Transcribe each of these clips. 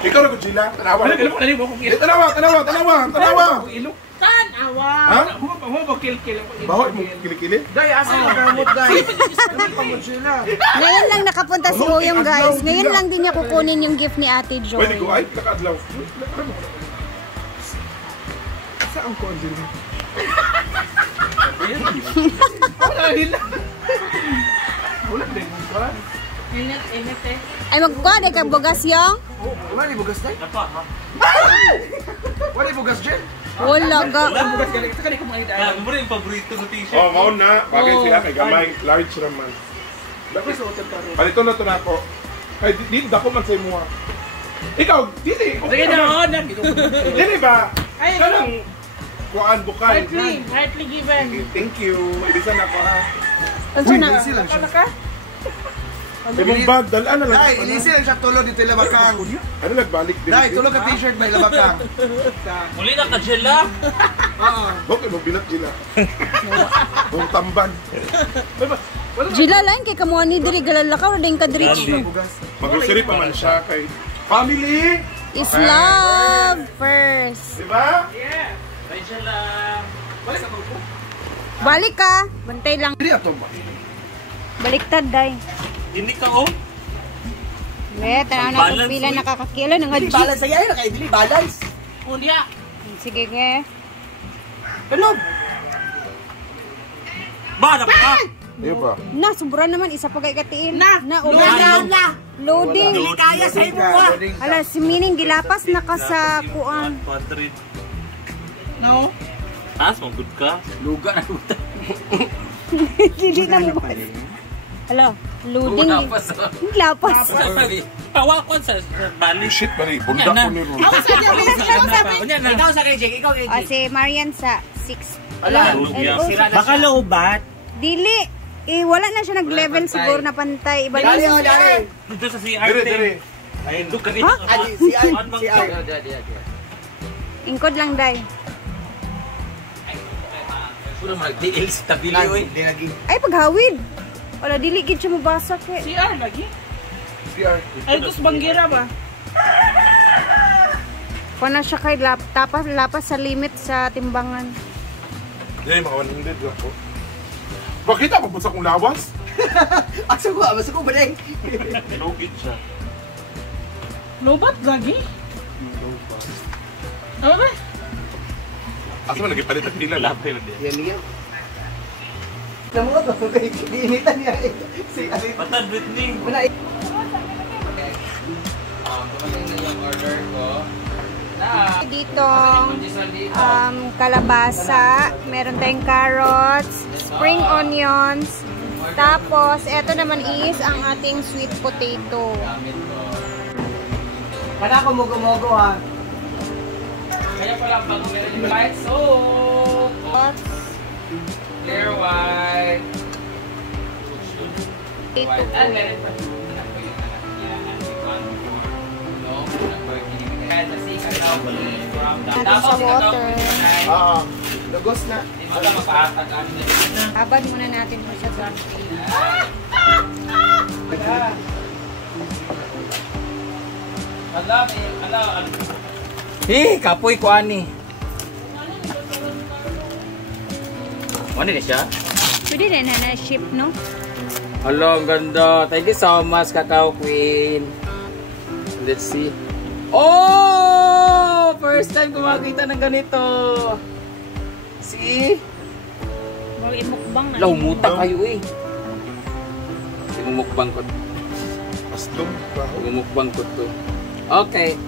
Ikaw na ko, Gila. Tanawa. Tanawa. Tanawa. Ha? Mo ba kilikili? Baho mo kilikili? Day, asa ka gamot, day. Ngayon lang nakapunta si Uyong, guys. Ngayon lang din niya kukunin yung gift ni Ate Joy. Pwede ko, ay, nakadlaw. Saan ko ang Gila? Wala din mo ba? Init eh. Ay, magkuha ka bugas yung? Wala ni bugas day? Wala ni bugas dyan? Wala ga. Wala bugas dyan. Ito ka ni kumain dahil. Mo rin yung paborito mo t-shirt. Oh, maon na. Bagay siya kay gamay. Large raman. Dapat sa hotel tayo. Palito na ito na ako. Ay, dito dako man sa imo. Ikaw, dili. Sige na, Dili ba? Kanang kuan bukay. Heartly given. Thank you. Ibisan ako ha. Ano na? Ano ka? Imong bag, dalaan na lang. Dai, ilisi lang siya tulog dito yung labakang. Ano nagbalik din? Dai, tulog ka t-shirt may labakang. Muli na ka Jella. Oo. Okay, mo binat Gila. Ang tamban. Gila lang kay kamuha ni diri galalakaw rin ka diri. Mag-grocery pa man siya kay family. Is love first. Diba? Yeah. Bye Jella. Balik ka po. Balik ka. Bantay lang. Dili ato ba? Baliktad, day. Hindi ka oh. Tanaw na kung pila nakakakila ng hadji. Balance sa iya, kay dili balance. Unya. Sige nga. Tulog. Ba na pa. Iyo ba? Na, sobra naman. Isa pa kay katiin. Na. Loading. Dili kaya sa imo ha. Ala, si Mining gilapas na ka sa kuan. 100. No. Taas mo good ka. Luga na luta. Dili na mo. Ala, loading. Gilapas. Pawakon sa bali. Shit, bali. Bunda ko ni Ron. Ikaw sa kay Jake, ikaw kay O, Jake. si Marian sa 6. Ala, Ala, baka lobat. dili. Wala na siya nag-level siguro na pantay. Iba Dali, na. dali. Dito sa CR. Dire. Ayun do ka Ha? Si Ay, si Ay. Ingkod lang, day. Puro mag-DL sa tabili oy. Di lagi. Ay, paghawid. Wala, dili gid siya mabasa kay. CR lagi. PR. Ay, ito sa Bangira ba? Pana siya kay lapas sa limit sa timbangan. Dili, mga 100 ako. Bakit ako sa kong lawas? Aksa ko, basta ko ba dai? Logit siya. Lobat lagi? Ano ba? Asa man nagipalit ang pila? Lapay mo din. Yan niya. Namo to, kay initan niya. Si Ay. Patad Whitney. Wala. Dito, kalabasa, meron tayong carrots, spring onions, tapos eto naman is ang ating sweet potato. Para ko mogo-mogo ha. Kaya pala bago meron yung light soap. Clear white. Potato. And meron pa. Natin sa water. Oo. Lugos na. Habad muna natin po sa tubig. Kapoy ko ani. Ano na siya? Pwede na na-ship, no? Hello, ang ganda. Thank you so much, Cacao Queen. Let's see. Oh! First time ko makita ng ganito. See? Bago imukbang na. Laumuta kayo eh. Umukbang ko. Astom pa. Umukbang ko to. Okay.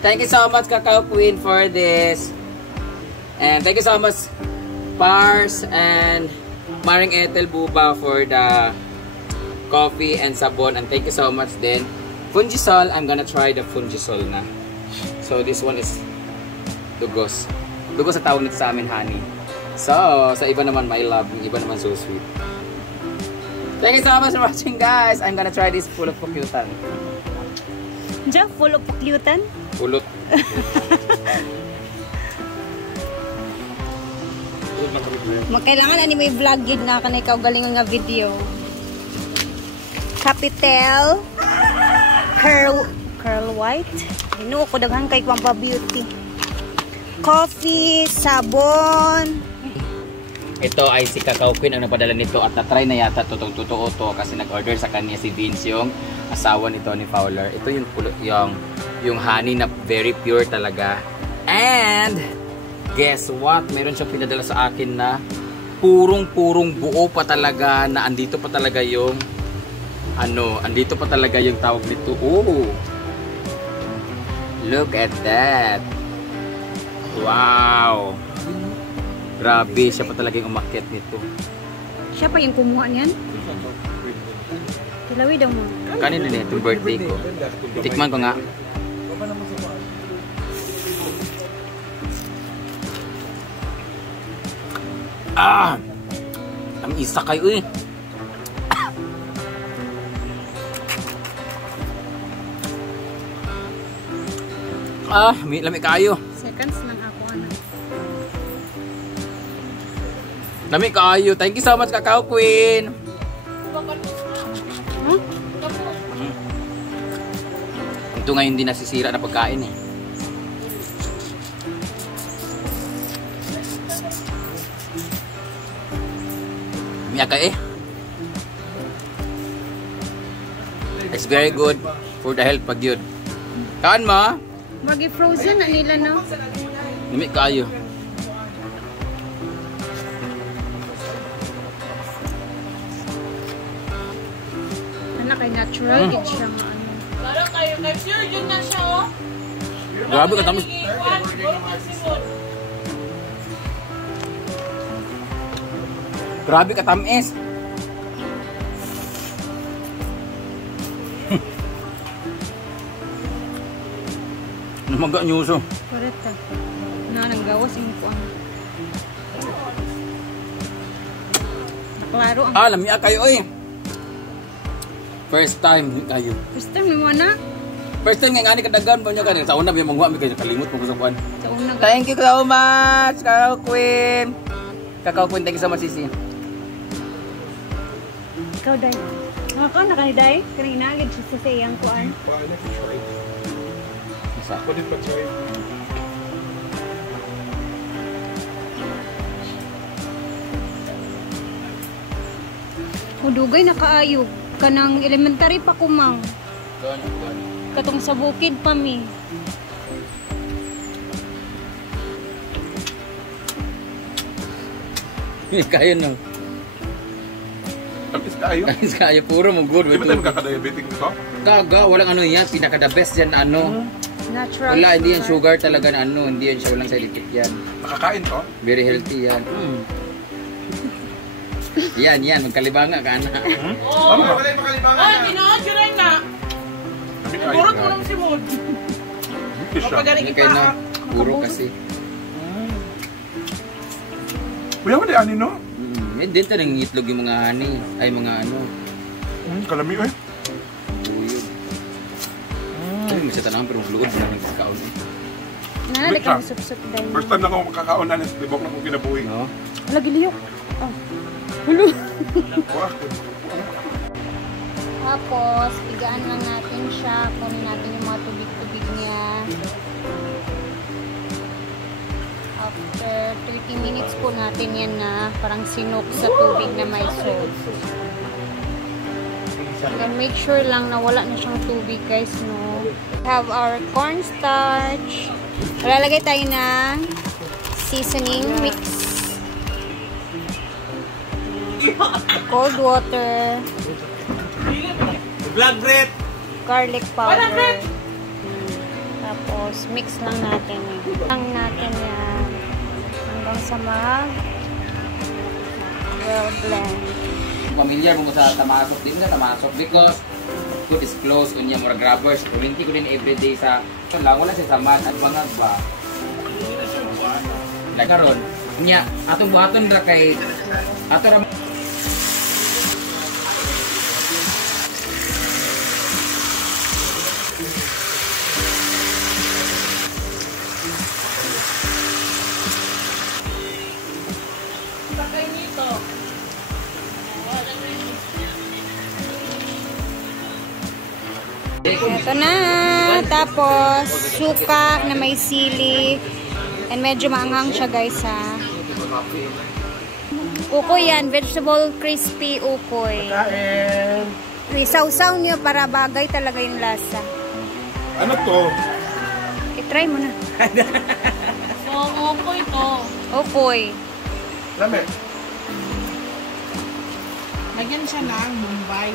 Thank you so much, Cacao Queen, for this. And thank you so much, Pars and Maring Ethel Buba, for the coffee and sabon. And thank you so much din. Fungisol, I'm gonna try the Fungisol na. So this one is dugos. Dugos sa tawag nito sa amin, honey. So, sa iba naman, my love. Yung iba naman so sweet. Thank you so much for watching, guys. I'm gonna try this full of pukyutan. Diyan, full of puklutan. Pulot. Magkailangan ani may vlog yun na kanay ikaw galingon nga video. Capital Curl what? Sprite. Inuo ko daghan kay Pampa Beauty. Coffee, sabon. Ito ay si Cacao Queen ang nagpadala nito at na-try na yata totoo to kasi nag-order sa kanya si Vince, yung asawa ni Tony Fowler. Ito yung honey na very pure talaga. And guess what? Meron siyang pinadala sa akin na purong buo pa talaga, na andito pa talaga yung andito pa talaga yung tawag nito. Oh, look at that. Wow, grabe, siya pa talaga yung umakyat nito. Siya pa yung kumuha niyan? Tilawi daw mo. Kanina na itong birthday ko. Tikman ko nga. Ang isa kayo eh. May lami kayo. Seconds lang ako, ano. Lami kayo. Thank you so much, Cacao Queen. Huh? Ito ngayon din nasisira na pagkain eh. Miyaka eh. It's very good for the health pag yun. Kaan mo? Bagi frozen na nila, no? Lami kayo. Anak kay natural, gid siya nga ano. Para kayo, kay pure yun na siya, oh. Grabe ka tapos. Grabe ka tamis. Namaga nyuso. Correct ah. Nang gawas yung kuan. Naklaro ang Lamia kayo eh. First time kayo. first time mo na. First time nga ni kadagan ba nyo kanina. Sa una may manghuwa, may kayo kalimot mo sa kuan. Sa una ga. Thank you so much, Cacao Queen. Cacao Queen, thank you so much, Sisi. Ikaw dai. Ako na kani dai. Kanina gid siya sa sayang kuan. Paano ko try? Isa. Pwede pa try. Hudugay na kaayo. Kanang elementary pa kumang. Katong sa bukid pa mi. Kayo no. Tapos tayo. Guys, kaya puro mo good. Di ba tayo magkakadiabetic nito? Gaga, walang ano yan. Pinaka the best yan ano. Natural. Wala, hindi yan sugar talaga na ano. Hindi yan siya, walang side effect yan. Nakakain to? Very healthy yan. Yan. Magkalibanga ka na. Oh, ginaadyo na. Kami kayo. Puro tulong si Mood. Hindi siya. Pagaling Hindi kayo na. Puro kasi. Kuya mo di ani no? Hindi ito nang itlog yung mga honey. Ay mga ano. Kalami eh. Buyog. Ay, masya tanang pero magluod na lang sa kaon. Nalalik ka sup-sup dai. First time na ako makakaon na nito. Libok na akong kinabuhi. No? Lagi liyok. Oh. Hulo. Wah. Tapos, pigaan lang natin siya. Kunin natin yung mga tubig-tubig niya. After 30 minutes po natin yan na parang sinok sa tubig na may salt. And make sure lang na wala na siyang tubig, guys, no? We have our cornstarch. Lalagay tayo ng seasoning mix. Cold water. Black bread. Garlic powder. Tapos, mix lang natin yan. Lang natin yan. Hanggang sa well blend. Familiar mo sa tamasok din na tamasok because food is close kunya mura grabbers. Kuminti ko din everyday sa lang wala sa samat at bangag ba. Nagkaroon nya atong buhaton ra kay ato ra Ito na! niya. Tapos, suka na may sili. And medyo maanghang siya guys ha. Ukoy yan. Vegetable crispy ukoy. Kain. Isaw-saw niyo para bagay talaga yung lasa. Ano to? I-try mo na. So, okay to. Ukoy. Lame. Lagyan siya ng Mumbai.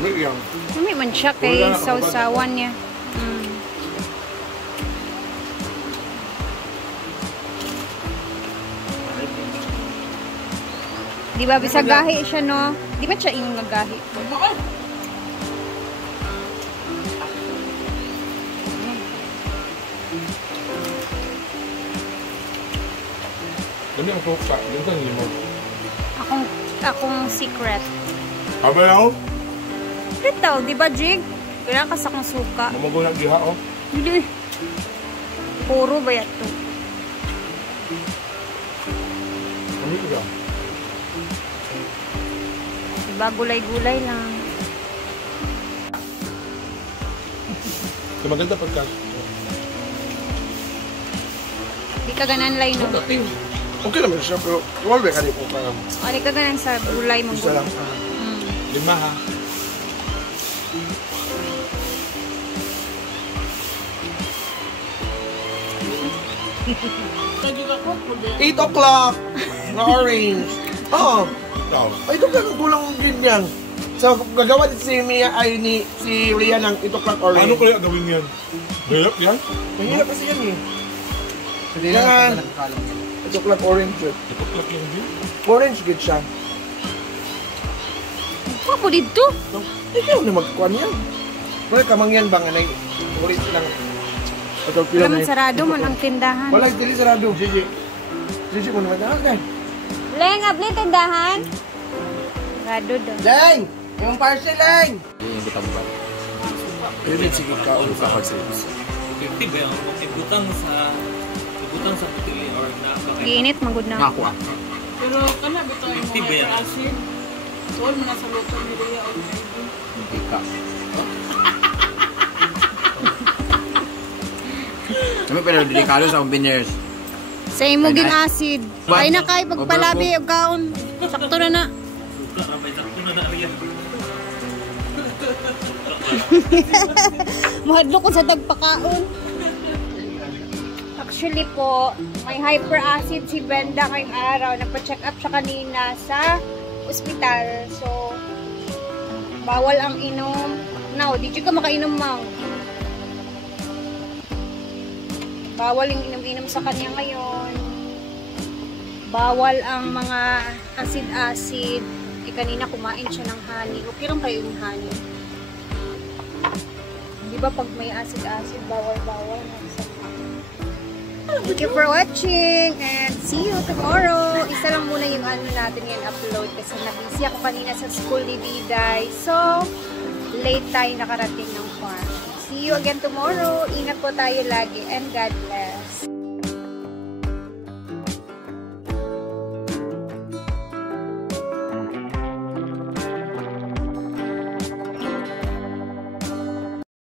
May yan. May man siya kay sausawan niya. Di ba bisa gahi siya no? Di ba siya yung nagahi? Dami ang suka. Ganito ang limon. Akong secret. Aba yaw? Ito, di ba Jig? Kailangan ka sa akong suka. Mamago na giha oh. Hindi. Puro ba yato? Ano ito? Diba gulay-gulay lang. So maganda pagka. Di ka ganan lay no? Okay naman siya pero wala ka rin po parang. O, di ka ganan sa gulay mong Isa lang. Mm. 5 ha. Lagi ka ko po din. 8 o'clock na orange. Oo. Ikaw. Ay, ito ka kulang ganyan. So, gagawa din si Mia ay ni si Rhea ng 8 o'clock orange. Ano kaya gawin yan? Hirap yan? Mahirap kasi yan eh. Yan. 8 o'clock orange. Ituklak yan din. Orange good siya. Ako dito. Ikaw na magkuhan yan. Wala kamang yan bang anay? Orange lang. Ito Wala man sarado man ang tindahan. Wala, hindi sarado. Gigi. Gigi mo naman. Okay. Leng, abli tindahan. Sarado daw. Leng! Yung parcel, Leng! Yung butang ba? Pwede sige ka ulo ka pag-service. Effective eh. Ibutang sa putili or na. Giinit, magod na. Ako ah. Pero kana bitaw yung Effective mga yan. asin. Tuwan mo na sa luto ni Rhea o Maybe. Hindi ka. Kami pero delikado sa combiners. Sa imo gin acid. Ay na kay pagpalabi og kaon. Sakto na na. Suka na may sakto na riyan. Mahadlo ko sa dagpakaon. Actually po, may hyperacid si Brenda ngayong araw. Nagpa-check up siya kanina sa ospital. So, bawal ang inom. Now, di ka makainom, Mang. Bawal yung inom-inom sa kanya ngayon. Bawal ang mga acid-acid. Kanina kumain siya ng honey. Okay lang kayo yung honey. Di ba pag may acid-acid, bawal-bawal. Thank you for watching and see you tomorrow. Isa lang muna yung ano natin yan upload kasi nabisi ako kanina sa school ni Diday. So, late tayo nakarating ng farm. See you again tomorrow. Ingat po tayo lagi and God bless.